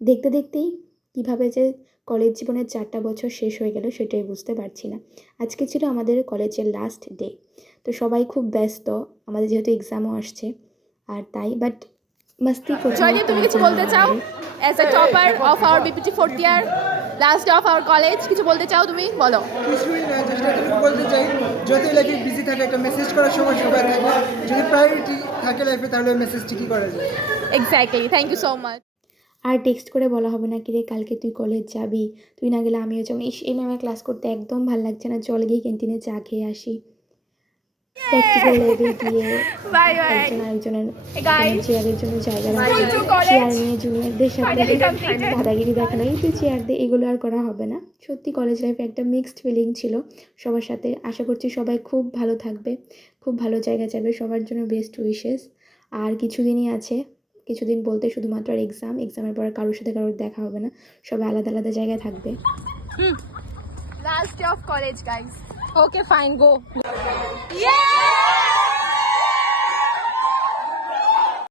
দেখতে দেখতেই কীভাবে যে কলেজ জীবনের 4টা বছর শেষ হয়ে গেল সেটাই বুঝতে পারছি না। আজকে ছিল আমাদের কলেজের লাস্ট ডে। তো সবাই খুব ব্যস্ত, আমাদের যেহেতু এক্সামও আসছে আর তাই বাট মাস্তি করতে জয়দীপ, তুমি কিছু বলতে চাও as a topper of our BPT fourth year, last day of our college? কিছু বলতে চাও তুমি? বলো। কিছুই না, জাস্ট এতটুকু বলতে চাই, যতই লাইফে বিজি থাকে একটা মেসেজ করার সময় সবাই থাকে, যদি প্রায়োরিটি থাকে লাইফে তাহলে ওই মেসেজ ঠিকই করা যায়। Exactly, thank you so much. আর টেক্সট করে বলা হবে না কি রে কালকে তুই কলেজ যাবি, তুই না গেলে আমিও যাবো, এই ম্যামের ক্লাস করতে একদম ভালো লাগছে না, চল গিয়ে ক্যান্টিনে চা খেয়ে আসি। প্র্যাকটিক্যাল ল্যাবে গিয়ে বাই বাই একজন আরেকজনের গাইস, চেয়ারের জন্য জায়গা Going to রাখা, college. চেয়ার নিয়ে জুনিয়রদের সাথে Finally completed. দাদাগিরি দেখানো, এই তুই চেয়ার দে, এগুলো আর করা হবে না। সত্যি কলেজ লাইফে একটা মিক্সড ফিলিং ছিল সবার সাথে। আশা করছি সবাই খুব ভালো থাকবে, খুব ভালো জায়গা যাবে, সবার জন্য বেস্ট উইশেস। আর কিছুদিনই আছে, কিছুদিন বলতে শুধুমাত্র আর এক্সামের পর কারোর সাথে কারোর দেখা হবে না, সবাই আলাদা আলাদা জায়গায় থাকবে। Last day of college guys. Okay fine, go. ইয়ে